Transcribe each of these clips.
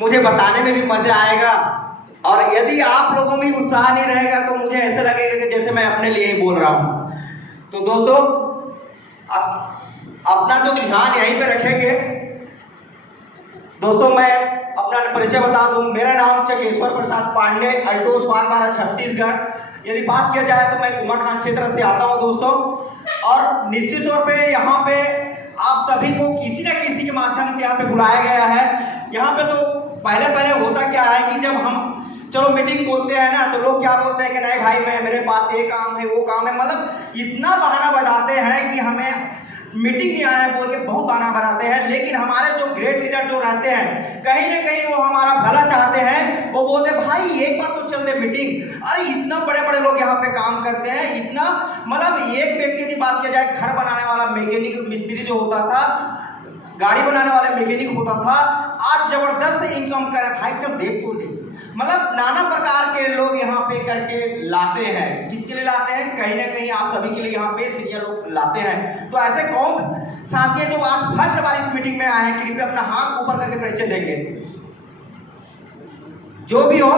मुझे बताने में भी मजा आएगा। और यदि आप लोगों में उत्साह नहीं रहेगा तो मुझे ऐसा लगेगा कि जैसे मैं अपने लिए ही बोल रहा हूं। तो दोस्तों अपना जो ध्यान यहीं पे रखेंगे। दोस्तों मैं अपना परिचय बता दूं, मेरा नाम चकेश्वर प्रसाद पांडे, अल्टोस 12 छत्तीसगढ़। यदि बात किया जाए तो मैं कुमाखान क्षेत्र से आता हूं दोस्तों। और निश्चित तौर पे यहाँ पे आप सभी को किसी न किसी के माध्यम से यहाँ पे बुलाया गया है। यहाँ पे तो पहले होता क्या है कि जब हम चलो मीटिंग बोलते हैं ना, तो लोग क्या बोलते हैं कि नहीं भाई मैं मेरे पास ये काम है वो काम है, मतलब इतना बहाना बनाते हैं कि हमें मीटिंग नहीं आया बोल के बहुत बहाना बनाते हैं। लेकिन हमारे जो ग्रेट लीडर जो रहते हैं कहीं ना कहीं वो हमारा भला चाहते हैं। वो बोलते हैं भाई एक बार तो चल दे मीटिंग। अरे इतना बड़े बड़े लोग यहाँ पे काम करते हैं, इतना मतलब एक व्यक्ति की बात किया जाए, घर बनाने वाला मैकेनिक मिस्त्री जो होता था, गाड़ी बनाने वाले मैकेनिक होता था, आज जबरदस्त इनकम कर रहा है। भाई चल देख तो ले, मतलब नाना प्रकार के लोग यहाँ पे करके लाते हैं। किसके लिए लाते हैं? कहीं ना कहीं आप सभी के लिए यहाँ पे सीनियर लोग लाते हैं। तो ऐसे कौन साथी है जो आज फर्स्ट बार इस मीटिंग में आए हैं? कृपया अपना हाथ ऊपर करके परिचय देंगे जो भी हो।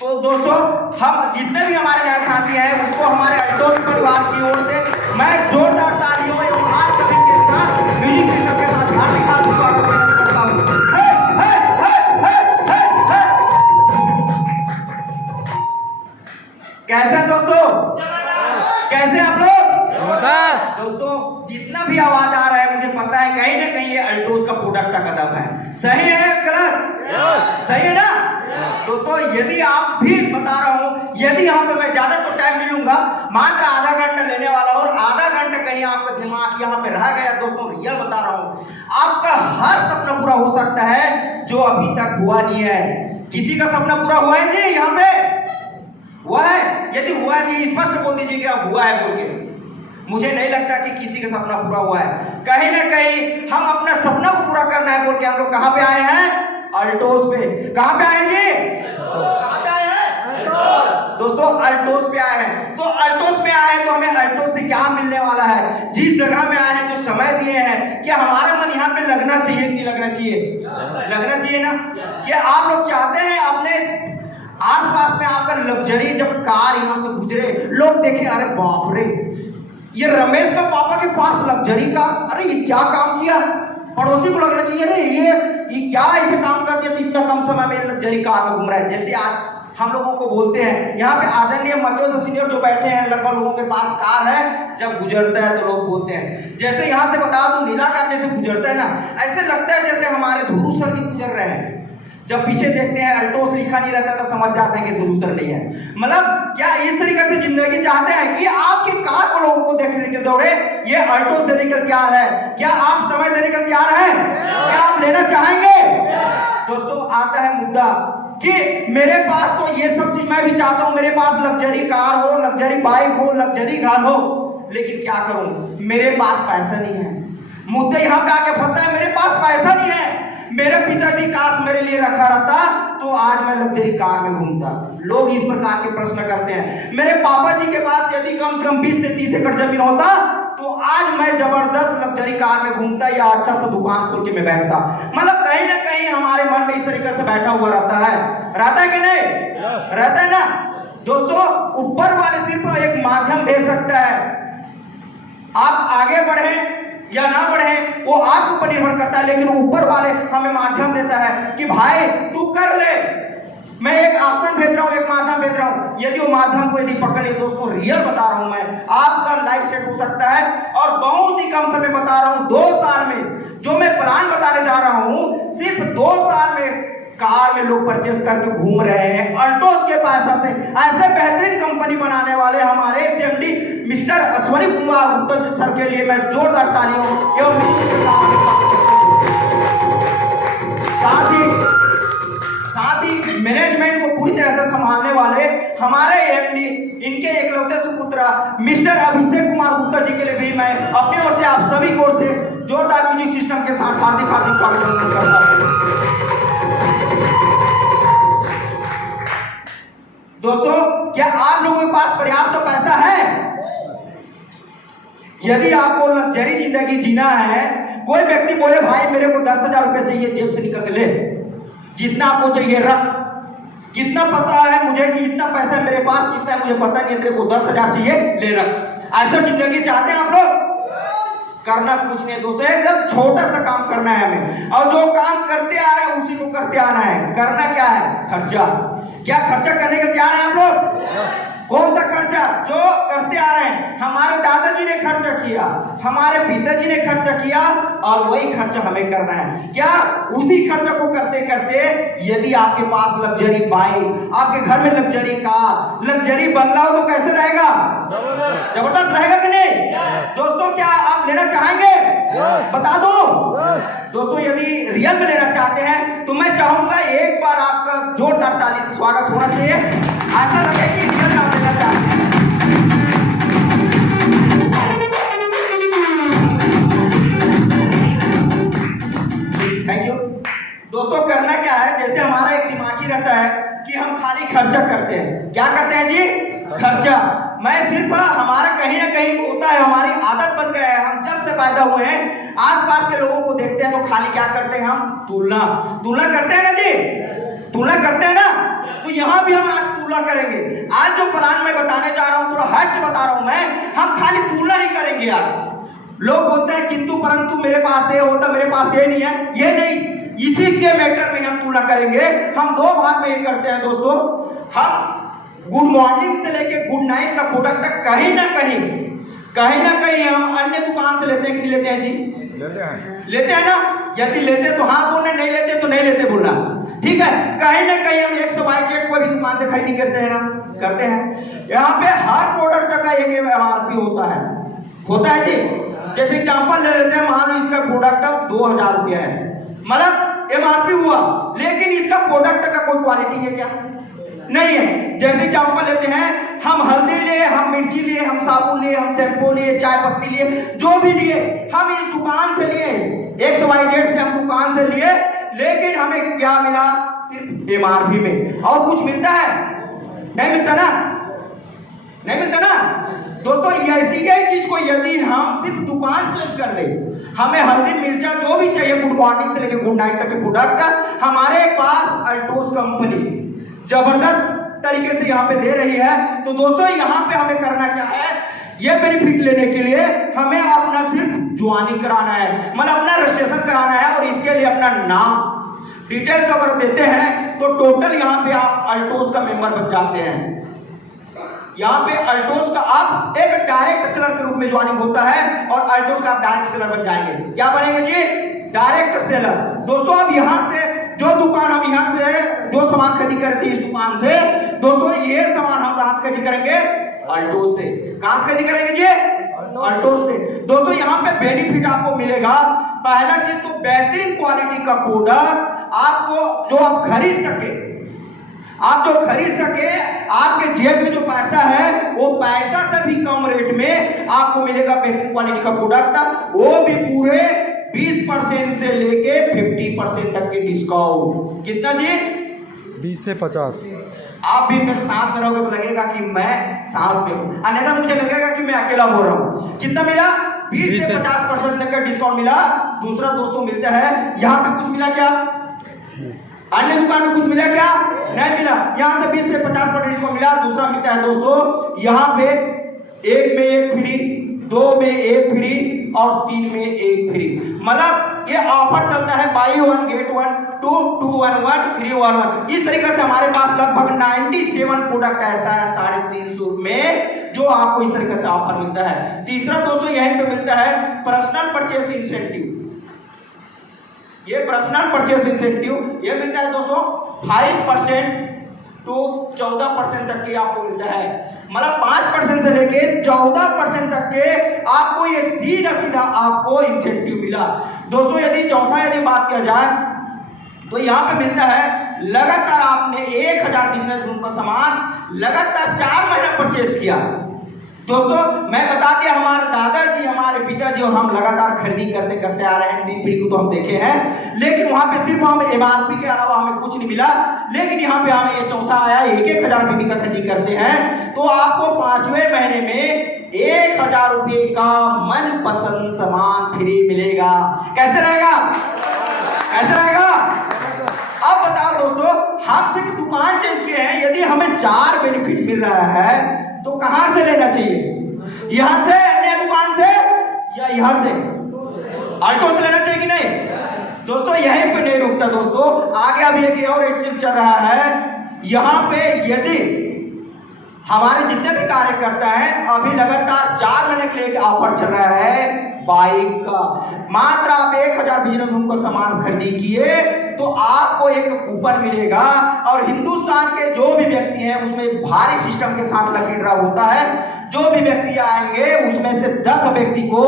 तो दोस्तों हम जितने भी हमारे नए साथी हैं उनको हमारे अल्टोस परिवार की ओर से मैं जोरदार तालियों एवं हाथ तालियों के साथ म्यूजिक सिस्टम के साथ हार्दिक स्वागत करता हूं। कैसे हैं दोस्तों? कैसे आप लोग? दोस्तों जितना भी आवाज आ रहा है मुझे पता है कहीं ना कहीं ये अल्टोस का प्रोडक्ट का कदम है। सही है गलत? सही है ना? दोस्तों यदि आप भी बता रहा हूं, यदि यहाँ पे मैं ज्यादा तो टाइम नहीं लूंगा, मात्र आधा घंटा लेने वाला और आधा घंटा कहीं आपका दिमाग यहाँ पे रह गया। दोस्तों रियल बता रहा हूं, आपका हर सपना पूरा हो सकता है जो अभी तक हुआ नहीं है। किसी का सपना पूरा हुआ है जी? यहाँ पे हुआ है? यदि हुआ है जी स्पष्ट बोल दीजिए क्या हुआ है बोल के। मुझे नहीं लगता कि किसी का सपना पूरा हुआ है। कहीं ना कहीं हम अपना सपना को पूरा करना है बोल के हम लोग कहां पे आए हैं? अल्टोस पे। कहां पे आए जी? कहां पे आए हैं? दोस्तों अल्टोस पे आए हैं। तो अल्टोस में आए हैं तो हमें अल्टोस से क्या मिलने वाला है? जिस जगह में आए हैं, जो समय दिए हैं, क्या हमारा मन यहाँ पे लगना चाहिए कि नहीं लगना चाहिए? लगना चाहिए ना? क्या आप लोग चाहते हैं अपने आसपास में आपका लग्जरी जब कार यहां से गुजरे लोग देखें अरे बाप रे ये रमेश का पापा के पास लग्जरी कार, अरे ये क्या काम किया? पड़ोसी को लगना चाहिए अरे ये क्या ऐसे काम कर दिया तो इतना कम समय में लग्जरी कार में घूम रहा है। जैसे आज हम लोगों को बोलते हैं यहाँ पे आदरणीय मचो से सीनियर जो बैठे हैं, लगभग लोगों के पास कार है, जब गुजरता है तो लोग बोलते हैं। जैसे यहाँ से बता दूं नीला कार जैसे गुजरता है ना, ऐसे लगता है जैसे हमारे धुरू सर जी गुजर रहे हैं। जब पीछे देखते हैं अल्टोस लिखा नहीं रहता तो समझ जाते हैं कि धुरू सर नहीं है। मतलब क्या इस तरीके से जिंदगी चाहते हैं कि आपकी कार को लोगों को देखने के दौड़े ये अल्टोस देने के तैयार है? क्या आप समय देने के तैयार हैं? क्या आप लेना चाहेंगे? दोस्तों आता है मुद्दा कि मेरे पास तो ये सब चीज मैं भी चाहता हूं, मेरे पास लग्जरी कार हो, लग्जरी बाइक हो, लग्जरी घर हो, लेकिन क्या करूं मेरे पास पैसा नहीं है। मुद्दा यहाँ पे आके फंसा है, मेरे पास पैसा नहीं है। मेरे पिताजी काश मेरे लिए रखा रहता तो आज मैं लग्जरी कार में घूमता। लोग इस प्रकार के प्रश्न करते हैं। मेरे पापा जी के पास यदि कम से कम 20 से 30 एकड़ जमीन होता तो आज मैं जबरदस्त लग्जरी कार में घूमता या अच्छा सा दुकान खोल के मैं बैठता। मतलब कहीं ना कहीं हमारे मन में इस तरीके से बैठा हुआ रहता है कि नहीं? रहता है ना? दोस्तों ऊपर वाले सिर्फ एक माध्यम दे सकता है, आप आगे बढ़े या ना बढ़े वो आपके ऊपर निर्भर करता है, लेकिन ऊपर वाले हमें माध्यम देता है कि भाई तू कर ले। मैं एक ऑप्शन भेज रहा हूं, एक माध्यम भेज रहा हूं, यदि वो माध्यम को यदि पकड़ ले, दोस्तों रियल बता रहा हूं मैं, आपका लाइफ सेट हो सकता है। और बहुत ही कम समय बता रहा हूं, 2 साल में जो मैं प्लान बताने जा रहा हूं, सिर्फ 2 साल में कार में लोग परचेस करके घूम रहे हैं अल्टोस के पैसा से। ऐसे बेहतरीन कंपनी बनाने वाले हमारे CMD mister Ashwani Kumar Gupta sir के लिए मैं जोरदार तालियों एवं साथ ही मैनेजमेंट को पूरी तरह से संभालने वाले हमारे एमडी, इनके एकलौते सुपुत्र मिस्टर अभिषेक कुमार गुप्ता जी के लिए भी मैं अपनी ओर से आप सभी की ओर से जोरदार म्यूजिक सिस्टम के साथ हार्दिक स्वागत करता हूं। दोस्तों क्या आप लोगों के पास पर्याप्त पैसा है? यदि आपको लग्जरी जिंदगी जीना है, कोई व्यक्ति बोले भाई मेरे को 10,000 रुपये चाहिए, जेब से निकल के ले, जितना आपको चाहिए रख, कितना पता है मुझे कि इतना पैसा मेरे पास कितना है मुझे पता नहीं है, तेरे को 10,000 चाहिए ले रख। ऐसा जिंदगी चाहते हैं आप लोग? करना कुछ नहीं दोस्तों, एकदम छोटा सा काम करना है हमें, और जो काम करते आ रहे हैं उसी को करते आना है। करना क्या है? खर्चा। क्या खर्चा करने के तैयार हैं आप लोग? कौन सा खर्चा? जो करते आ रहे हैं, हमारे दादाजी ने खर्चा किया, हमारे पिताजी ने खर्चा किया, और वही खर्चा हमें करना है। क्या उसी खर्चा को करते करते यदि आपके पास लग्जरी बाइक, आपके घर में लग्जरी कार, लग्जरी बंगला हो तो कैसे रहेगा? जबरदस्त रहेगा कि नहीं? दोस्तों क्या आप लेना चाहेंगे? बता दो। दोस्तों यदि रियल में लेना चाहते हैं तो मैं चाहूंगा एक बार आपका जोरदार ताली से स्वागत होना चाहिए। ऐसा लगे कि रियल में लेना चाहते हैं। Thank you. दोस्तों करना क्या है, जैसे हमारा एक दिमाग ही रहता है कि हम खाली खर्चा करते हैं। क्या करते हैं जी? खर्चा। मैं सिर्फ हमारा कहीं ना कहीं होता है, हमारी आदत बन गया है। हम जब से पैदा हुए हैं आसपास के लोगों को देखते हैं तो खाली क्या करते हैं? हम तुलना करते हैं ना जी, तुलना करते हैं ना। तो यहाँ भी हम आज तुलना करेंगे। आज जो प्लान मैं बताने जा रहा हूँ थोड़ा हट के बता रहा हूँ मैं, हम खाली तुलना ही करेंगे आज। लोग बोलते हैं किंतु परंतु मेरे पास ये होता, मेरे पास ये नहीं है, ये नहीं, इसी के मैटर में हम तुलना करेंगे। हम दो भाग में ये करते हैं दोस्तों। हम गुड मॉर्निंग से लेके गुड नाइट का प्रोडक्ट कहीं ना कहीं हम अन्य दुकान से लेते हैं कि नहीं लेते हैं जी? लेते हैं ना। यदि लेते तो हाँ बोलना, नहीं लेते तो नहीं लेते बोलना, ठीक है। कहीं ना कहीं हम 100 कोई भी दुकान से खरीदी करते हैं ना, करते हैं। यहाँ पे हर प्रोडक्ट का एक MRP होता है जी। जैसे एग्जांपल ले लेते हैं, मान लो इसका प्रोडक्ट 2,000 रुपया है, मतलब MRP हुआ, लेकिन इसका प्रोडक्ट का कोई क्वालिटी है क्या? नहीं है। जैसे एग्जांपल लेते हैं, हम हल्दी लिए, हम मिर्ची लिए, हम साबुन लिए, हम शैम्पू लिए, चाय पत्ती लिए, जो भी लिए हम इस दुकान से लिए, XYZ से हम दुकान से लिए, लेकिन हमें क्या मिला? सिर्फ MRP में। और कुछ मिलता है? नहीं मिलता ना, नहीं मिलता ना। दोस्तों यही चीज को यदि हम सिर्फ दुकान चेंज कर दे, हमें हल्दी मिर्चा जो भी चाहिए गुड मॉर्निंग से लेकर गुड नाइट तक के प्रोडक्ट हमारे पास अल्टोस कंपनी जबरदस्त तरीके से यहाँ पे दे रही है। तो दोस्तों यहाँ पे हमें करना क्या है? ये बेनिफिट लेने के लिए हमें अपना सिर्फ ज्वाइनिंग कराना है, मतलब अपना रजिस्ट्रेशन कराना है, और इसके लिए अपना नाम डिटेल्स अगर देते हैं तो टोटल यहाँ पे आप अल्टोस का मेंबर बन जाते हैं। यहाँ पे अल्टोस का आप एक डायरेक्ट सेलर के रूप में ज्वाइनिंग होता है, और अल्टोस का आप डायरेक्ट सेलर बन जाएंगे। क्या बनेंगे जी? Direct seller. दोस्तों अब यहाँ से जो दुकान हम यहाँ से जो सामान खरीदी करते हैं इस दुकान से, दोस्तों ये सामान हम कहां से खरीदी करेंगे? अल्टोस से। कहां से खरीदी करेंगे जी? अल्टोस से। दोस्तों यहाँ पे बेनिफिट आपको मिलेगा। पहला चीज तो बेहतरीन क्वालिटी का प्रोडक्ट आपको जो आप खरीद सके, आपके जेब में जो पैसा है वो पैसा से भी कम रेट में आपको मिलेगा बेहतरीन क्वालिटी का प्रोडक्ट, वो भी पूरे 20% से लेके 50% तक के डिस्काउंट। कितना जी? 20 से 50। आप भी मेरे साथ में रहोगे तो लगेगा कि मैं साथ में हूं, अन्यथा मुझे लगेगा कि मैं अकेला बोल रहा हूं। कितना मिला? 20 से 50% तक का डिस्काउंट मिला। दूसरा दोस्तों मिलता है, यहाँ पे कुछ मिला क्या? अन्य दुकान में कुछ मिला क्या? नहीं मिला। यहाँ से 20 से 50% डिस्काउंट मिला। दूसरा मिलता है दोस्तों यहाँ पे 1 में 1 फ्री, 2 में 1 फ्री, और 3 में 1 फ्री। मतलब ये ऑफर चलता है buy 1 get 1, 2 1 1 3 1 1। इस तरीके से हमारे पास लगभग 97 प्रोडक्ट ऐसा है 350 में जो आपको इस तरीके से ऑफर मिलता है। तीसरा दोस्तों यहीं पे मिलता है पर्सनल परचेस इंसेंटिव। ये पर्सनल परचेस इंसेंटिव ये मिलता है दोस्तों 5% to 14% तक की आपको मिलता है। मतलब 5% से लेके 14% तक के आपको ये सीधा आपको इंसेंटिव मिला। दोस्तों यदि बात किया जाए तो यहाँ पे मिलता है लगातार आपने 1000 बिजनेस रूम का सामान लगातार 4 महीना परचेस किया। दोस्तों मैं बता दिया, हमारे दादाजी हमारे पिताजी और हम लगातार खरीदी करते आ रहे हैं, 3 पीढ़ी को तो हम देखे हैं, लेकिन वहां पे सिर्फ हमें MRP के अलावा हमें कुछ नहीं मिला। लेकिन यहाँ पे हमें ये चौथा आया, 1000 बीबी का खरीदी करते हैं तो आपको 5वें महीने में 1000 रुपये का मनपसंद सामान फ्री मिलेगा। कैसे रहेगा? कैसे रहेगा? अब बताओ दोस्तों, हम सिर्फ दुकान चेंज किए हैं, यदि हमें 4 बेनिफिट मिल रहा है तो कहां से लेना चाहिए? यहां से, अन्य दुकान से, या यहां से अल्टो से लेना चाहिए कि नहीं? दोस्तों यहीं पे नहीं रुकता दोस्तों, आगे अभी एक और चीज चल रहा है। यहां पे यदि हमारे जितने भी कार्यकर्ता हैं, अभी लगातार 4 महीने के लिए ऑफर चल रहा है बाइक का। मात्र आप 1000 बिजनेस रूम का सामान खरीदी किए तो आपको एक कूपन मिलेगा, और हिंदुस्तान के जो भी व्यक्ति हैं उसमें भारी सिस्टम के साथ लकी ड्रा होता है। जो भी व्यक्ति आएंगे उसमें से 10 व्यक्ति को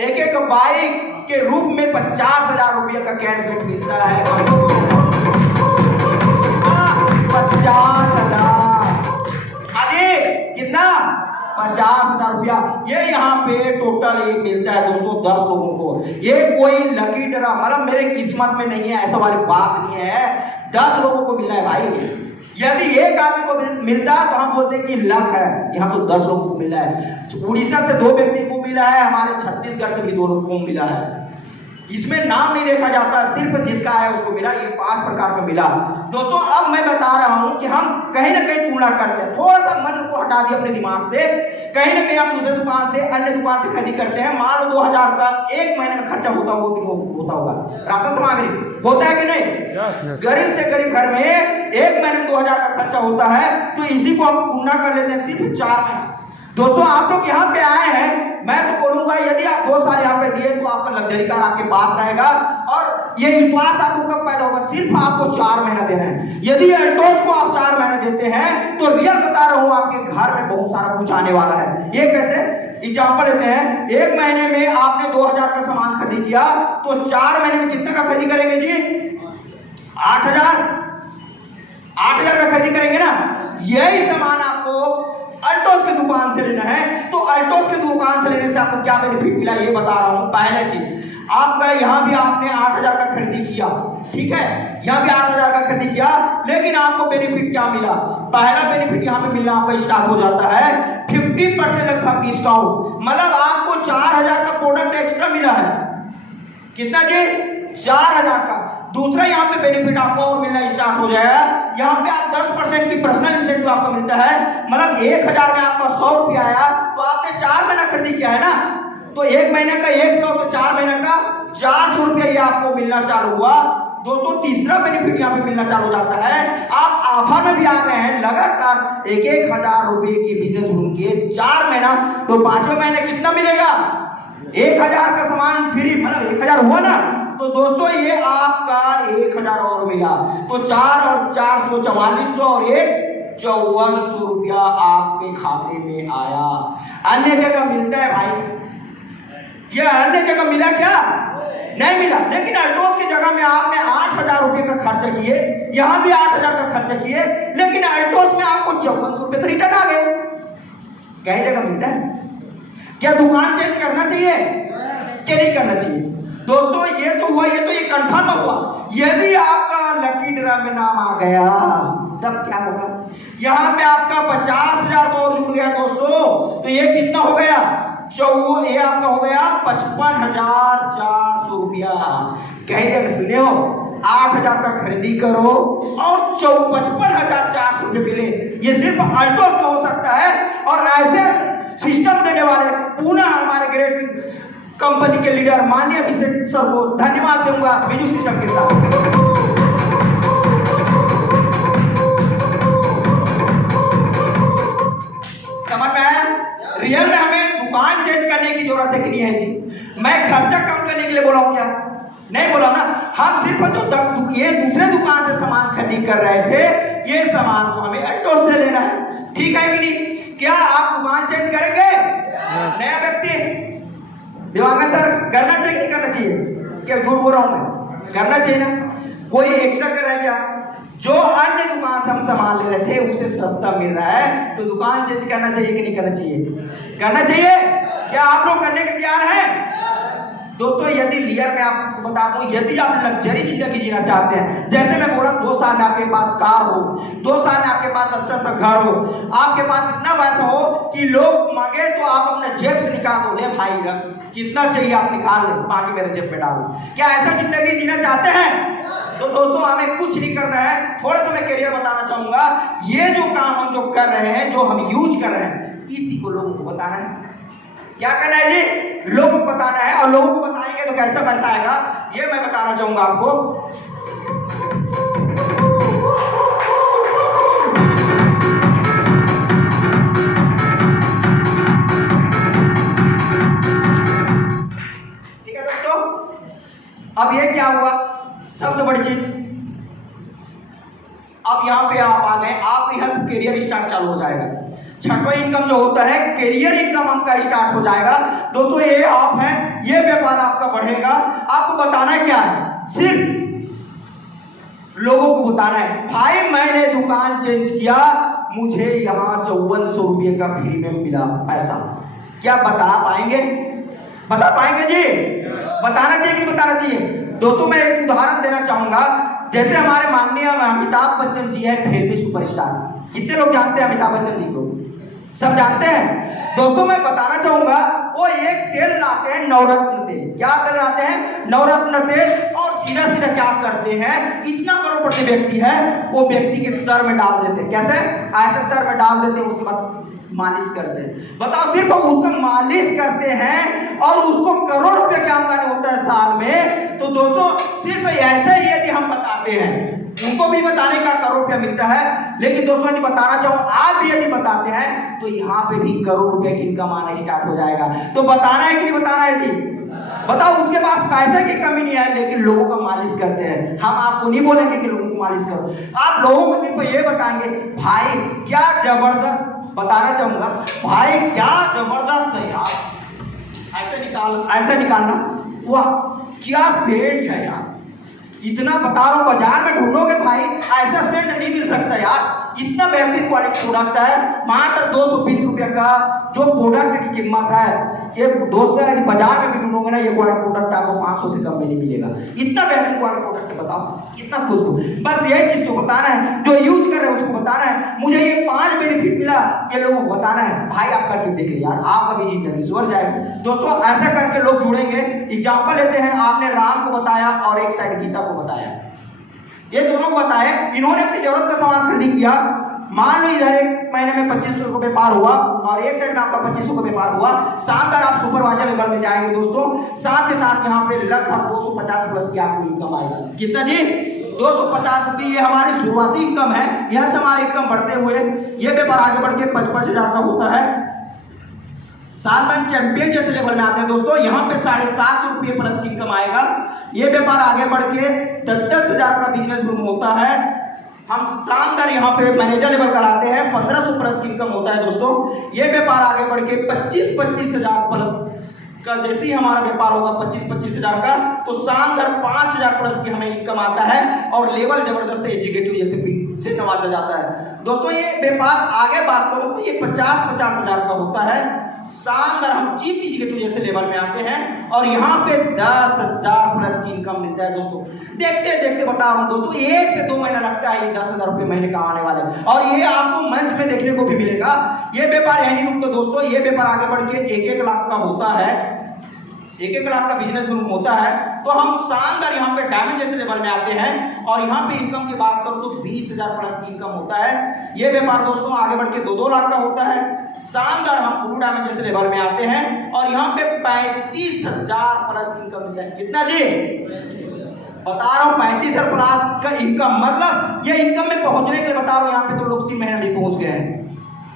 एक बाइक के रूप में 50,000 रुपये का कैशबैक मिलता है। 50,000 कितना? 50,000 रुपया। ये यहाँ पे टोटल ये मिलता है दोस्तों 10 लोगों को। ये कोई लकी ड्रा मतलब मेरे किस्मत में नहीं है ऐसा वाली बात नहीं है, 10 लोगों को मिलना है भाई। यदि एक आदमी को मिलता तो हम बोलते कि लक है, यहाँ तो 10 लोगों को मिला है। उड़ीसा से 2 व्यक्ति को मिला है, हमारे छत्तीसगढ़ से भी 2 लोगों को मिला है। इसमें नाम नहीं देखा जाता, सिर्फ जिसका है उसको मिला। ये 5 प्रकार का मिला। दोस्तों अब मैं बता रहा हूं कि हम कहीं ना कहीं तुलना करते हैं, थोड़ा सा मन को हटा दिया अपने दिमाग से। कहीं ना कहीं हम दूसरे दुकान से, अन्य दुकान से खरीदी करते हैं। मान लो 2000 का एक महीने में खर्चा होता होगा राशन सामग्री, होता है कि नहीं? गरीब से गरीब घर में एक महीने में 2000 का खर्चा होता है, तो इसी को हम तुलना कर लेते हैं सिर्फ 4 महीने। दोस्तों आप लोग यहाँ पे आए हैं, मैं तो बोलूंगा यदि आप 2 साल यहाँ पे दिए तो आपका लग्जरी कार आपके पास रहेगा, और ये विश्वास आपको कब पैदा होगा? सिर्फ आपको 4 महीना देना है। यदि अल्टोस को आप 4 महीने देते हैं तो रियल बता रहा हूं आपके घर में बहुत सारा कुछ आने वाला है। ये कैसे? एग्जाम्पल लेते हैं, एक महीने में आपने 2000 का सामान खरीद किया तो 4 महीने में कितने का खरीदी करेंगे जी? 8000 का खरीदी करेंगे ना। यही सामान आपको अल्टोस की दुकान से लेना है, तो अल्टोस की दुकान से लेने से आपको क्या बेनिफिट मिला ये बता रहा हूं। पहला चीज, आपका यहां भी आपने 8000 का खरीदी किया, ठीक है, यहां भी 8000 का खरीदी किया, लेकिन आपको बेनिफिट क्या मिला? पहला बेनिफिट यहां पे मिलना आपका स्टार्ट हो जाता है 50% लगभग डिस्काउंट। मतलब आपको 4000 का प्रोडक्ट एक्स्ट्रा मिला है। कितना जी? 4000 का। दूसरा यहाँ पे बेनिफिट आपको और मिलना स्टार्ट हो जाएगा। यहाँ पे आप 10% की पर्सनल इंसेंटिव आपको मिलता है। मतलब 1000 में आपका 100 रुपया आया तो आपने 4 महीना खरीदी किया है ना, तो एक महीने का 100 तो 4 महीने का 400 रुपया ये आपको मिलना चालू हुआ। दोस्तों तीसरा बेनिफिट यहाँ पे मिलना चालू हो जाता है, आप ऑफर में भी आ गए हैं लगातार 1,000 रुपए की बिजनेस रूम के 4 महीना, तो 5वें महीने कितना मिलेगा? 1000 का सामान फ्री, मतलब 1000 हुआ ना। तो दोस्तों ये आपका 1000 और मिला, तो 4 और 400 4400 और 5400 रुपया आपके खाते में आया। अन्य जगह मिलता है भाई, ये अन्य जगह मिला क्या? नहीं मिला। लेकिन अल्टोस की जगह में आपने 8000 रुपये का खर्चा किए, यहां भी 8000 का खर्चा किए, लेकिन अल्टोस में आपको 5400 रुपये तो रिटर्न आ गए। कई जगह मिलता है। क्या दुकान चेंज करना चाहिए क्या नहीं करना चाहिए? दोस्तों ये तो हुआ, ये तो ये कंफर्म हुआ। यदि आपका लकी ड्रा में नाम आ गया तब क्या होगा? यहाँ पे आपका 50,000 तो और जुड़ गया दोस्तों, तो ये कितना हो गया? ये आपका हो गया 55,400 रुपया। कहीं जगह सुने हो 8000 का खरीदी करो और 55,400 रुपये मिले, ये सिर्फ अल्टोस का हो सकता है। और ऐसे सिस्टम देने वाले पुनः हमारे ग्रेट कंपनी के लीडर माननीय अभिषेक सर को धन्यवाद दूंगा बिजू सिस्टम के साथ। समझ में आया? रियल में हमें दुकान चेंज करने की जरूरत है कि नहीं है जी? मैं खर्चा कम करने के लिए बोला हूं क्या? नहीं बोला ना। हम सिर्फ जो ये दूसरे दुकान से सामान खरीदी कर रहे थे, ये सामान को हमें अल्टोस से लेना है, ठीक है कि नहीं? क्या आप दुकान चेंज करेंगे? नया व्यक्ति दिवाकर सर करना चाहिए नहीं करना चाहिए? क्या झूठ बोल रहा हूं मैं? करना चाहिए ना। कोई एक्स्ट्रा कर रहा है क्या? जो अन्य दुकान से हम सामान ले रहे थे उसे सस्ता मिल रहा है, तो दुकान चेंज करना चाहिए कि नहीं करना चाहिए? करना चाहिए। क्या आप लोग करने के तैयार हैं? दोस्तों यदि लियर में आपको बता दूं, यदि आप लग्जरी जिंदगी जीना चाहते हैं, जैसे मैं बोला 2 साल में आपके पास कार हो, 2 साल में आपके पास अच्छा घर हो, आपके पास इतना पैसा हो कि लोग मांगे तो आप अपने जेब से निकाल दो, ले भाई रख, कितना चाहिए आप निकाल ले, बाकी मेरे जेब में डालो। क्या ऐसा जिंदगी जीना चाहते हैं? तो दोस्तों हमें कुछ नहीं करना है, थोड़ा सा मैं करियर बताना चाहूंगा। ये जो काम हम जो कर रहे हैं, जो हम यूज कर रहे हैं, इसी को लोगों को बताना है। क्या करना है जी? लोगों को बताना है, और लोगों को बताएंगे तो कैसा पैसा आएगा, ये मैं बताना चाहूंगा आपको। ठीक है दोस्तों, अब ये क्या हुआ, सबसे बड़ी चीज, अब यहां पे आप आ गए, आप यहां से करियर स्टार्ट चालू हो जाएगा। छठवां इनकम जो होता है करियर इनकम आपका स्टार्ट हो जाएगा। दोस्तों ये आप है, ये व्यापार आपका बढ़ेगा। आपको बताना क्या है, सिर्फ लोगों को बताना है, भाई मैंने दुकान चेंज किया, मुझे यहाँ 5400 रुपये का फ्री में मिला पैसा। क्या बता पाएंगे? बता पाएंगे जी? बताना चाहिए कि बताना चाहिए? दोस्तों मैं एक उदाहरण देना चाहूंगा, जैसे हमारे माननीय अमिताभ बच्चन जी है, फिल्मी सुपरस्टार। कितने लोग जानते हैं अमिताभ बच्चन जी को? सब जानते हैं। दोस्तों मैं बताना चाहूंगा, वो एक तेल लाते हैं, नवरत्न तेल। क्या तेल लाते हैं? नवरत्न तेल। और सीधा सीधा क्या करते हैं, इतना करोड़पति व्यक्ति है, वो व्यक्ति के सर में डाल देते हैं। कैसे? ऐसे सर में डाल देते हैं, उसके बाद मालिश करते हैं। बताओ, सिर्फ उसका मालिश करते हैं और उसको करोड़ रुपए की आमदनी होता है साल में। तो दोस्तों सिर्फ ऐसे ही यदि हम बताते हैं, उनको भी बताने का करोड़ रुपया मिलता है। लेकिन दोस्तों यदि बताना चाहो, आप भी यदि बताते हैं तो यहाँ पे भी करोड़ रुपए की इनकम आना स्टार्ट हो जाएगा। तो बताना है कि नहीं बताना है जी? बताओ, उसके पास पैसे की कमी नहीं है, लेकिन लोगों का मालिश करते हैं। हम आपको नहीं बोलेंगे कि लोगों को मालिश करो, आप लोगों को सिर्फ ये बताएंगे, भाई क्या जबरदस्त, बताना चाहूंगा, भाई क्या जबरदस्त है यार, ऐसे निकालना, वाह क्या सेंट है यार, इतना बता रहा हूं, बाजार में ढूंढोगे भाई ऐसा सेंट नहीं मिल सकता यार, इतना बेहतरीन क्वालिटी प्रोडक्ट है। मात्र 220 रुपए का जो प्रोडक्ट की कीमत है, ये दोस्तों यदि बाजार में भी ढूंढोगे ना, ये क्वालिटी प्रोडक्ट आपको 500 से कम में नहीं मिलेगा। इतना बेहतरीन क्वालिटी प्रोडक्ट है, बताओ कितना खुश हो। बस यही चीज तो बताना है, जो यूज कर रहे हैं उसको बताना है, मुझे ये 5 बेनिफिट मिला, ये लोगों को बताना है। भाई आप करके देख ले यार, आपका भी जिंदगी सुधर जाएगी। दोस्तों ऐसा करके लोग जुड़ेंगे। एग्जाम्पल लेते हैं, आपने राम को बताया और एक साइड गीता को बताया, ये दोनों को बताया, इन्होंने अपनी जरूरत का सामान खरीद किया। मान लो इधर एक महीने में 2500 का व्यापार हुआ और एक साइड में आपका 2500 का व्यापार हुआ। शानदार आप सुपरवाइजर लेवल में जाएंगे दोस्तों। साथ के साथ यहाँ पे लगभग 250 प्लस की आपको इनकम आएगी। कितना जी? 250 रुपये। ये हमारी शुरुआती इनकम है, यहाँ से हमारी इनकम बढ़ते हुए ये व्यापार आगे बढ़ के 55,000 का होता है। शानदार चैंपियन जैसे लेवल में आते हैं दोस्तों, यहाँ पे 750 रुपये प्लस की इनकम आएगा। ये व्यापार आगे बढ़ के 10,000 का बिजनेस रूम होता है। हम शानदार यहाँ पे मैनेजर लेवल का लाते हैं, 1500 प्लस की इनकम होता है दोस्तों। ये व्यापार आगे बढ़ के 25,000 प्लस का, जैसे ही हमारा व्यापार होगा 25,000 का, तो शानदार 5,000 प्लस की हमें इनकम आता है और लेवल जबरदस्त एग्जीक्यूटिव जैसे से नवाजा जाता है। दोस्तों ये व्यापार आगे बात करूं तो ये 50,000 का होता है। शानदार हम चीफ एग्जीक्यूटिव जैसे लेवल में आते हैं और यहाँ पे 10,000 प्लस की इनकम मिलता है दोस्तों। देखते देखते बता रहा हूँ दोस्तों, 1 से 2 महीना लगता है ये 10,000 रुपये महीने कमाने वाले, और ये आपको मंच पे देखने को भी मिलेगा। ये व्यापार यही नहीं रुकता दोस्तों, ये व्यापार आगे बढ़ के 1-1 लाख का होता है, 1-1 लाख का बिजनेस ग्रुप होता है। तो हम शानदार यहाँ पे डायमंड जैसे लेवल में आते हैं और यहाँ पे इनकम की बात करूँ तो 20,000 प्लस की इनकम होता है। ये व्यापार दोस्तों आगे बढ़ के 2-2 लाख का होता है। शानदार हम ब्लू डायमंड जैसे लेवल में आते हैं और यहाँ पे 35,000 प्लस की इनकम मिलता है। कितना जी? बता रहा हूँ 35,000 प्लस का इनकम, मतलब ये इनकम में पहुंचने के लिए बता रहा हूँ, यहाँ पे तो लोग 3 महीने में पहुंच गए हैं।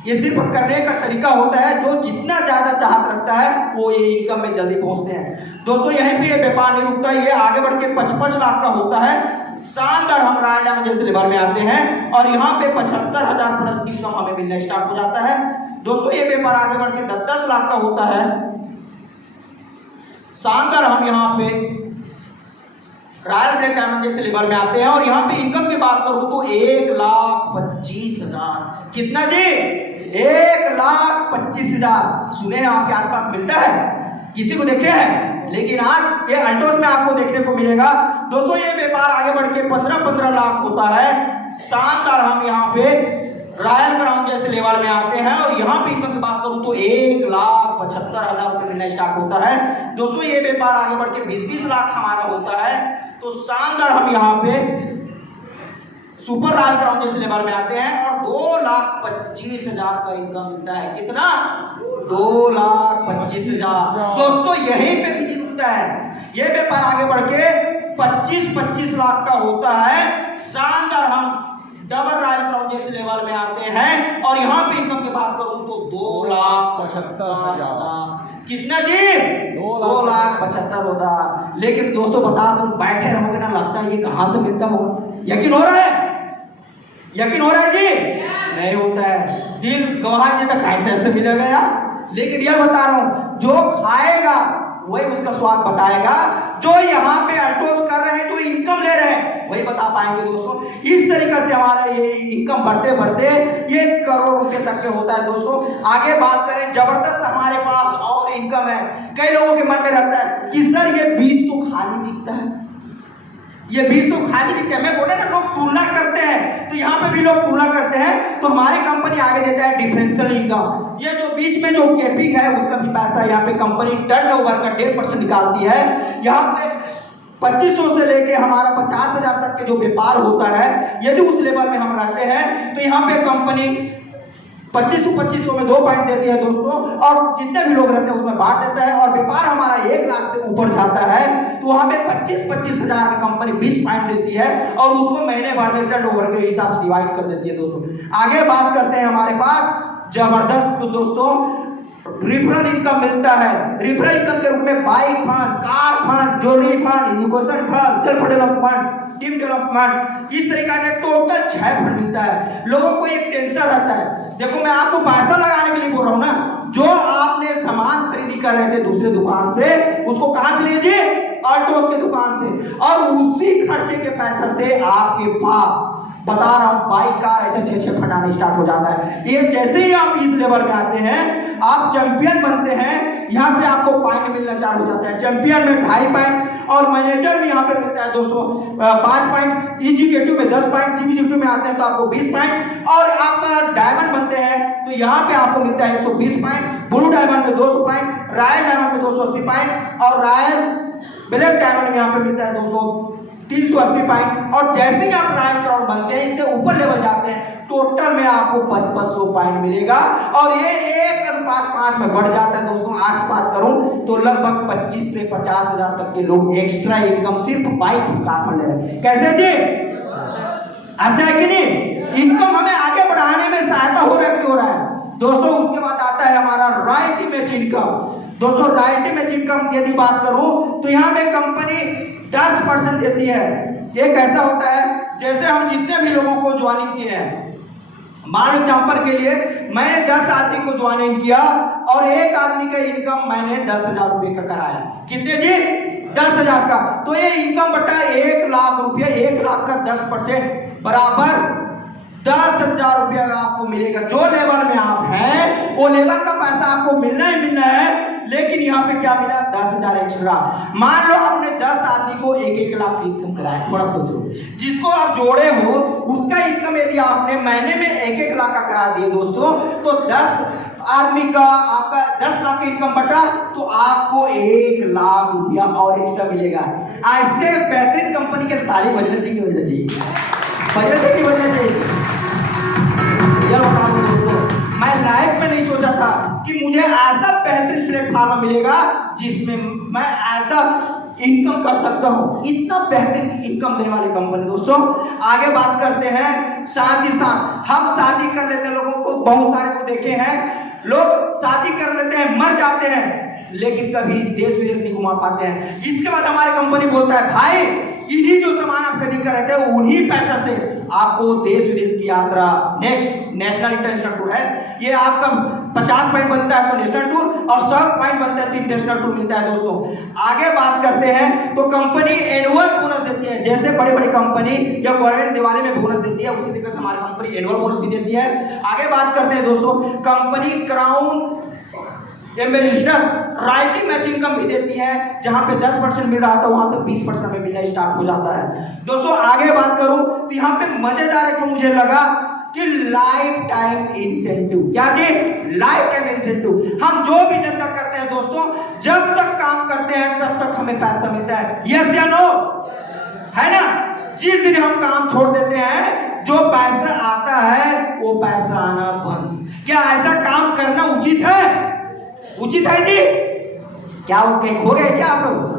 ये सिर्फ करने का तरीका होता है, जो जितना ज्यादा चाहत रखता है वो ये इनकम में जल्दी पहुंचते हैं दोस्तों। यहीं पे ये व्यापार नहीं रुकता, ये आगे बढ़ के 55 लाख का होता है। शानदार हम रॉयल डायमंड जैसे लेवल में आते हैं और यहाँ पे 75,000 प्लस की इनकम हमें मिलना स्टार्ट हो जाता है दोस्तों। ये व्यापार आगे बढ़ के 10 लाख का होता है। शानदार हम यहाँ पे रॉयल ब्लैक डायमंड जैसे लेवल में आते हैं और यहाँ पे इनकम की बात करूं तो 1,25,000। कितना जी? 1,25,000। सुने हैं आपके आसपास मिलता है? किसी को देखे हैं? लेकिन आज ये अल्टोस में आपको देखने को मिलेगा दोस्तों, ये व्यापार आगे बढ़ के 15-15 लाख होता है। शानदार हम यहाँ पे रॉयल क्राउन जैसे लेवल में आते हैं और यहाँ पे इनकम की बात करूं तो 1,75,000 रुपये मिलना स्टार्ट होता है दोस्तों। ये व्यापार आगे बढ़ के 20-20 लाख हमारा होता है। तो शानदार हम यहाँ पे सुपर रॉयल क्राउन जैसे लेवल में आते हैं और 2,25,000 का इनकम मिलता है। कितना? 2,25,000 दोस्तों। यहीं पे भी रुकता है, ये व्यापार आगे बढ़ के 25-25 लाख का होता है। शानदार हम डबल रॉयल क्राउन जैसे लेवल में आते हैं और यहाँ पे इनकम की बात करूं तो 2,75,000। कितना जी? 2,75,000। लेकिन दोस्तों बता दूं, बैठे रहोगे ना, लगता है ये कहां से मिलता होगा। यकीन हो रहा है? यकीन हो रहा है जी? नहीं होता है। दिल गवाह जी तक कैसे ऐसे मिलेगा यार। लेकिन यह बता रहा हूं, जो खाएगा वही उसका स्वाद बताएगा। जो यहाँ पे अल्टोस कर रहे हैं, जो इनकम ले रहे हैं, वही बता पाएंगे दोस्तों। इस तरीके से हमारा ये इनकम बढ़ते बढ़ते ये करोड़ रुपए तक के होता है दोस्तों। आगे बात करें, जबरदस्त हमारे पास और इनकम है। कई लोगों के मन में रहता है कि सर ये बीज तो खाली दिखता है, ये बीज तो खाली दिखता है। मैं बोला ना, लोग तुलना करते हैं, तो यहाँ पे भी लोग तुलना करते हैं। तो हमारी कंपनी आगे देता है डिफरेंशियल इनकम। ये जो बीच में जो कैपिंग है उसका भी पैसा यहाँ पे कंपनी टर्नओवर का 1.5% निकालती है। यहाँ पे 2500 से लेके हमारा 50,000 तक के जो व्यापार होता है, यदि उस लेवल में हम रहते हैं तो यहाँ पे कंपनी 2500 में 2 पॉइंट देती है दोस्तों, और जितने भी लोग रहते हैं उसमें बांट देता है। और व्यापार हमारा 1 लाख से ऊपर जाता है तो वहां पे 25,000 में कंपनी 20 पॉइंट देती है और उसको महीने भर में टर्नओवर के हिसाब से डिवाइड कर देती है दोस्तों। आगे बात करते हैं, हमारे पास जबरदस्त दोस्तों रिफरल इनकम मिलता है। रिफरल इनकम के रूप में bike fund, car fund, jewellery fund, education fund, self development, team development, इस तरीका के टोटल 6 फंड मिलता है। लोगों को एक टेंशन रहता है, देखो मैं आपको पैसा लगाने के लिए बोल रहा हूं ना, जो आपने सामान खरीदी कर रहे थे दूसरे दुकान से, उसको कहां से लीजिए? अल्टोस के दुकान से। और उसी खर्चे के पैसा से आपके पास, बता रहा हूं, बाइक कार ऐसे 6 फंड आने स्टार्ट हो जाता है। ये जैसे ही आप इस लेवल में आते हैं, आप चैंपियन बनते हैं, यहां से आपको पॉइंट मिलना चालू हो जाता है। चैंपियन में 2.5 पॉइंट और मैनेजर भी यहाँ पे मिलता है दोस्तों 5 पॉइंट, एग्जीक्यूटिव में 10 पॉइंट, एग्जीक्यूटिव में आते हैं तो आपको 20 पॉइंट, और आपका डायमंड बनते हैं तो यहाँ पे आपको मिलता है 120 पॉइंट, ब्लू डायमंड में 200 पॉइंट, रॉयल डायमंड में 280 पॉइंट और रॉयल ब्लैक डायमंड में यहाँ पे मिलता है दोस्तों 380 पॉइंट। और जैसे ही आप रॉयल क्राउन बनते हैं, इससे ऊपर लेवल जाते हैं, टोटल में आपको 2500 पॉइंट मिलेगा और ये 1:5 में बढ़ जाता है दोस्तों। आज बात करूं तो लगभग 25 से 50,000 तक के लोग एक्स्ट्रा इनकम सिर्फ बाइक कार फंड ले रहे हैं। कैसे जी? अच्छा है कि नहीं? इनकम हमें आगे बढ़ाने में सहायता हो रहा है कि हो रहा है दोस्तों। उसके बाद आता है हमारा रॉयल्टी मैच इनकम। दोस्तों रॉयल्टी मैच इनकम की यदि बात करूं तो यहाँ पे कंपनी 10% देती है। ये कैसा होता है, जैसे हम जितने भी लोगों को ज्वाइनिंग किए हैं, मान एग्जाम्पल के लिए मैंने 10 आदमी को ज्वाइनिंग किया और एक आदमी का इनकम मैंने 10,000 रुपए का कराया। कितने जी? 10,000 का। तो ये इनकम बटा 1 लाख रुपया, 1 लाख का 10% बराबर 10,000 रुपया आपको मिलेगा। जो लेवल में आप हैं वो लेवल का पैसा आपको मिलना ही मिलना है, लेकिन यहाँ पे क्या मिला? 10,000 एक्स्ट्रा। मान लो आपने 10 आदमी को 1-1 लाख की इनकम कराया। थोड़ा सोचो, जिसको आप जोड़े हो उसका इनकम यदि आपने महीने में 1-1 लाख का करा दिए दोस्तों, तो 10 आदमी का आपका 10 लाख की इनकम बटा तो आपको 1 लाख रुपया और एक्स्ट्रा मिलेगा। ऐसे बेहतरीन कंपनी के ताली बजना चाहिए, बजना चाहिए, बजना चाहिए, बजना चाहिए। दोस्तों मैं लाइफ में नहीं सोचा था कि मुझे ऐसा बेहतरीन प्लेटफॉर्म मिलेगा जिसमें मैं ऐसा इनकम कर सकता हूं। इतना बेहतरीन इनकम देने वाली कंपनी दोस्तों। आगे बात करते हैं, साथ ही साथ हम शादी कर लेते हैं, लोगों को बहुत सारे को देखे हैं, लोग शादी कर लेते हैं, मर जाते हैं, लेकिन कभी देश विदेश नहीं घुमा पाते हैं। इसके बाद हमारी कंपनी बोलता है भाई इन्हीं जो सामान आप खरीद कर रहे थे उन्हीं पैसा से आपको देश विदेश की यात्रा, नेक्स्ट नेशनल इंटरनेशनल टूर है, ये आपका 50 पॉइंट बनता है तो नेशनल टूर और 100 पॉइंट बनता है तो इंटरनेशनल टूर मिलता है दोस्तों। आगे बात करते हैं तो कंपनी एनुअल बोनस देती है। जैसे बड़ी बड़ी कंपनी या गवर्नमेंट दिवाली में बोनस देती है, उसी तरीके से हमारी कंपनी एनुअल बोनस भी देती है। आगे बात करते हैं दोस्तों, कंपनी क्राउन ये मैजिस्टर रॉयल्टी मैच इनकम भी देती है, जहां पे 10% मिल रहा था वहां से 20% में मिलना स्टार्ट हो जाता है। दोस्तों आगे बात करूं तो यहाँ पे मजेदार एक मुझे लगा कि लाइफ टाइम इंसेंटिव। क्या जी? Life time incentive. हम जो भी धंधा करते हैं दोस्तों, जब तक काम करते हैं तब तक हमें पैसा मिलता है। यस या नो? है ना? जिस दिन हम काम छोड़ देते हैं, जो पैसा आता है वो पैसा आना बंद। क्या ऐसा काम करना उचित है? उचित है जी? क्या हो गए क्या आप लोग?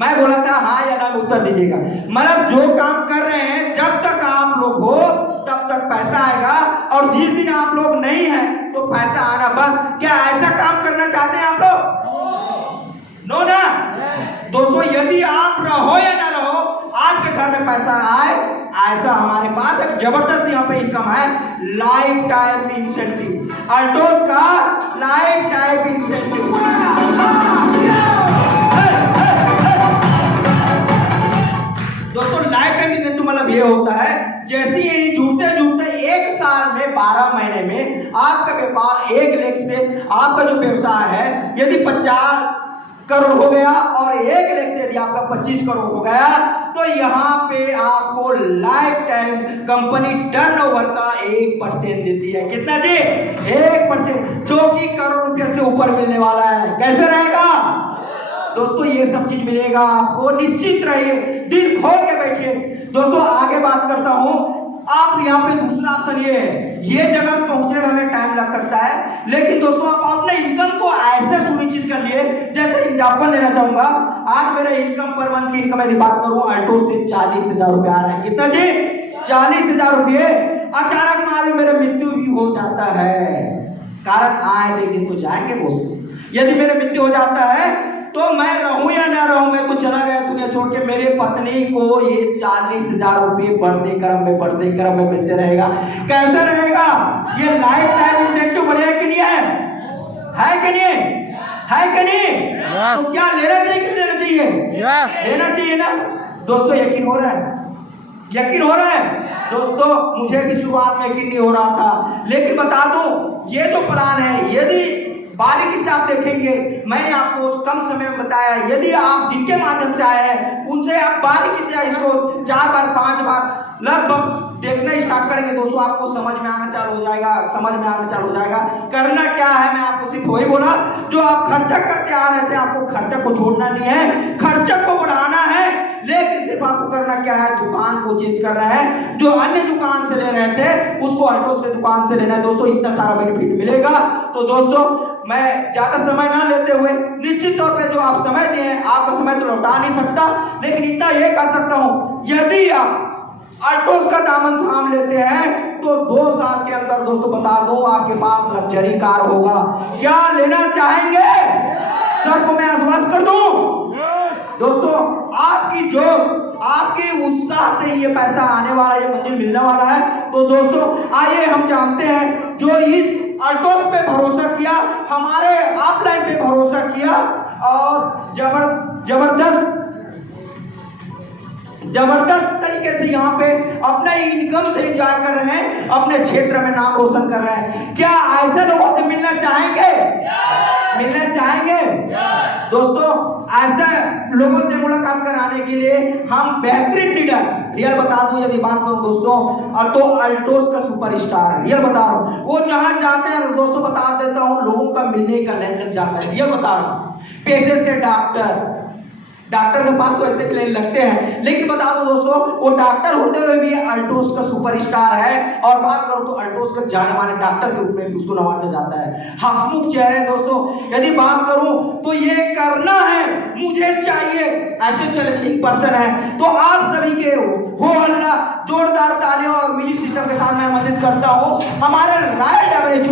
मैं बोला था हाँ या ना में उत्तर दीजिएगा। मतलब जो काम कर रहे हैं जब तक आप लोग हो तब तक पैसा आएगा, और जिस दिन आप लोग नहीं हैं तो पैसा आना बंद। क्या ऐसा काम करना चाहते हैं आप लोग? नो ना? दोस्तों यदि आप रहो या ना रहो, आपके घर में पैसा आए, ऐसा हमारे पास एक जबरदस्त यहाँ पे इनकम है, लाइफ टाइम इंसेंटिव। अल्टोस का लाइफ टाइम इंसेंटिव। दोस्तों लाइफ टाइम इंसेंटिव मतलब ये होता है, जैसे ही झूठे एक साल में 12 महीने में आपका व्यापार 1 लाख से आपका जो व्यवसाय है यदि 50 करोड़ हो गया और 1 लाख से यदि आपका 25 करोड़ हो गया, तो यहाँ पे आपको लाइफ टाइम कंपनी टर्नओवर का 1% देती है। कितना जी? 1%, जो कि करोड़ रुपए से ऊपर मिलने वाला है। कैसे रहेगा दोस्तों? ये सब चीज मिलेगा आपको, निश्चित रहिए, दिल खोल के बैठिए। दोस्तों आगे बात करता हूं, आप यहाँ पे दूसरा ऑप्शन ये है, ये जगह पहुंचने में हमें टाइम लग सकता है, लेकिन दोस्तों आप अपने इनकम को ऐसे सुनिश्चित कर लिए, जैसे एग्जाम्पल लेना चाहूंगा। आज मेरा इनकम पर मंथ की इनकम यदि बात करूं, अल्टो से 40,000 रुपए आ रहा है। कितना जी? 40,000 रुपये। अचानक मान लो मेरे मृत्यु भी हो जाता है, कारण आए तो एक दिन तो जाएंगे दोस्तों। यदि मेरे मृत्यु हो जाता है तो मैं रहूं या ना रहूं, मैं तो चला गया दुनिया छोड़ के, मेरे पत्नी को ये 40,000 रुपये बढ़ते क्रम में मिलते रहेगा। कैसा रहेगा? ये लाइफ टाइम इंसेंटिव बढ़िया कि नहीं है? है कि नहीं? है कि नहीं? yes. तो क्या लेना चाहिए कि लेना चाहिए? yes. लेना चाहिए ना दोस्तों? यकीन हो रहा है? यकीन हो रहा है दोस्तों? मुझे भी शुरुआत में यकीन नहीं हो रहा था, लेकिन बता दूं ये जो प्लान है, यदि बारीकी से आप देखेंगे, मैंने आपको कम समय में बताया, यदि आप जिनके माध्यम से आए हैं उनसे आप बारीकी से इसको 4 बार 5 बार लगभग देखना स्टार्ट करेंगे दोस्तों, आपको समझ में आना चालू हो जाएगा। करना क्या है, मैं आपको सिर्फ वही बोला जो आप खर्चा करके आ रहे थे, आपको खर्चा को छोड़ना नहीं है, खर्चा को बढ़ाना है। लेकिन सिर्फ आपको करना क्या है, दुकान को चेंज करना है। जो अन्य दुकान से ले रहे थे उसको अल्टोस के दुकान से लेना है दोस्तों, इतना सारा बेनिफिट मिलेगा। तो दोस्तों मैं ज्यादा समय ना लेते हुए, निश्चित तौर पे जो आप समय दिए हैं, आपका समय तो लौटा नहीं सकता, लेकिन इतना ये कर सकता हूं, यदि आप अल्टोस का दामन थाम लेते हैं तो 2 साल के अंदर दोस्तों बता दो आपके पास लग्जरी कार होगा। क्या लेना चाहेंगे? सर को मैं आश्वस्त कर दूं दोस्तों, आपकी उत्साह से ये पैसा आने वाला, ये मंजिल मिलने वाला है। तो दोस्तों आइए हम जानते हैं, जो इस अल्टोस पे भरोसा किया, हमारे ऑफलाइन पे भरोसा किया और जबरदस्त तरीके से यहाँ पे अपने इनकम से एंजॉय कर रहे हैं, अपने क्षेत्र में नाम रोशन कर रहे हैं। क्या ऐसे लोगों से मिलना चाहेंगे? मिलना चाहेंगे दोस्तों? ऐसे लोगों से मुलाकात कराने के लिए हम बेहतरीन लीडर, रियल बता दूं यदि बात करूं दोस्तों, तो अल्टोस का सुपरस्टार है, रियल बता रहा हूं। वो जहां जाते हैं दोस्तों, बता देता हूं, लोगों का मिलने का लाइन लग जाता है, रियल बता रहा हूं। पेशे से डॉक्टर के पास तो ऐसे भी लाइन लगते हैं, लेकिन बता दो दोस्तों, वो डॉक्टर होते हुए भी अल्टोस का सुपरस्टार है। और बात करो तो अल्टोस का जाने माने डॉक्टर के रूप में उसको नवाजा जाता है। हंसमुख चेहरे दोस्तों, यदि बात करूं तो ये करना है, मुझे चाहिए, ऐसे चैलेंजिंग पर्सन है। तो आप सभी के हो हल्ला जोरदार तालियों और म्यूजिक सिस्टम के साथ मैं आमंत्रित करता हूं हमारे right average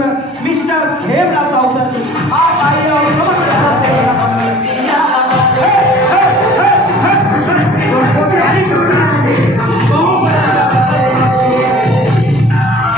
mister Khemla Sahu sir, आप आइए और